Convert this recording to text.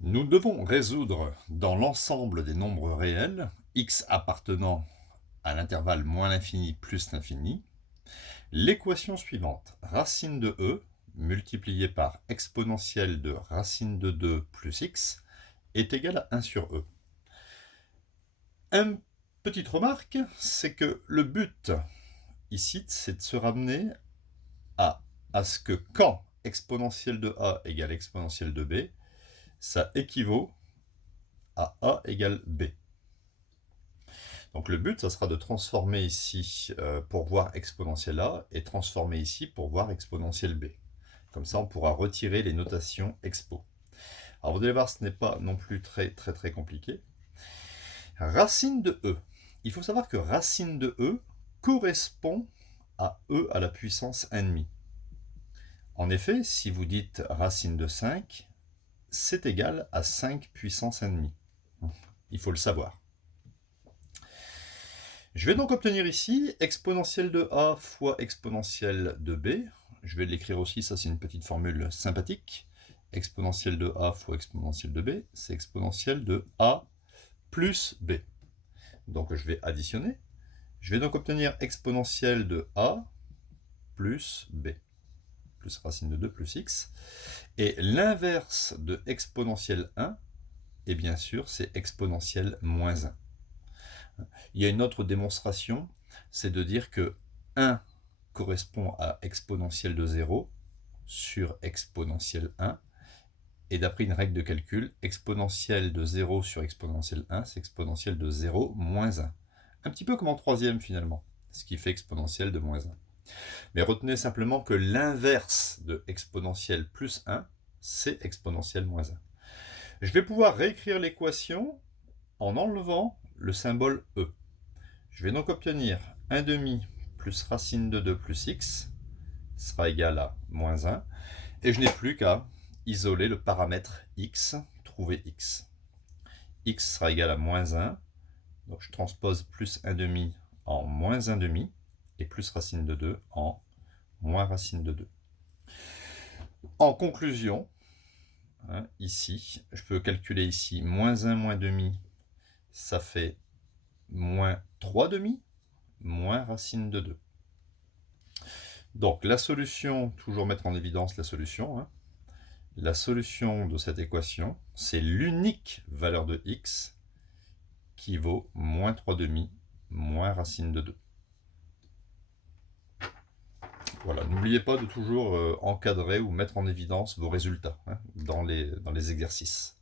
Nous devons résoudre dans l'ensemble des nombres réels, x appartenant à l'intervalle moins l'infini plus l'infini, l'équation suivante. Racine de e multipliée par exponentielle de racine de 2 plus x est égale à 1 sur e. Une petite remarque, c'est que le but ici, c'est de se ramener à ce que quand exponentielle de a égale exponentielle de b, ça équivaut à a égale b. Donc le but, ça sera de transformer ici pour voir exponentielle a et transformer ici pour voir exponentielle b. Comme ça, on pourra retirer les notations expo. Alors vous allez voir, ce n'est pas non plus très compliqué. Racine de e. Il faut savoir que racine de e correspond à e à la puissance 1,5. En effet, si vous dites racine de 5, c'est égal à 5 puissance 1,5. Il faut le savoir. Je vais donc obtenir ici exponentielle de a fois exponentielle de b. Je vais l'écrire aussi, ça c'est une petite formule sympathique. Exponentielle de a fois exponentielle de b, c'est exponentielle de a plus b. Donc je vais additionner. Je vais donc obtenir exponentielle de a plus b, plus racine de 2 plus x. Et l'inverse de exponentielle 1, et bien sûr, c'est exponentielle moins 1. Il y a une autre démonstration, c'est de dire que 1 correspond à exponentielle de 0 sur exponentielle 1. Et d'après une règle de calcul, exponentielle de 0 sur exponentielle 1, c'est exponentielle de 0 moins 1. Un petit peu comme en troisième finalement, ce qui fait exponentielle de moins 1. Mais retenez simplement que l'inverse de exponentielle plus 1, c'est exponentielle moins 1. Je vais pouvoir réécrire l'équation en enlevant le symbole e. Je vais donc obtenir 1 demi plus racine de 2 plus x sera égal à moins 1. Et je n'ai plus qu'à isoler le paramètre x, trouver x. X sera égal à moins 1. Donc je transpose plus 1 demi en moins 1 demi et plus racine de 2 en moins racine de 2. En conclusion, ici, je peux calculer ici moins 1 moins demi, ça fait moins 3 demi, moins racine de 2. Donc la solution, toujours mettre en évidence la solution, la solution de cette équation, c'est l'unique valeur de x qui vaut moins 3 demi, moins racine de 2. Voilà, n'oubliez pas de toujours encadrer ou mettre en évidence vos résultats dans les exercices.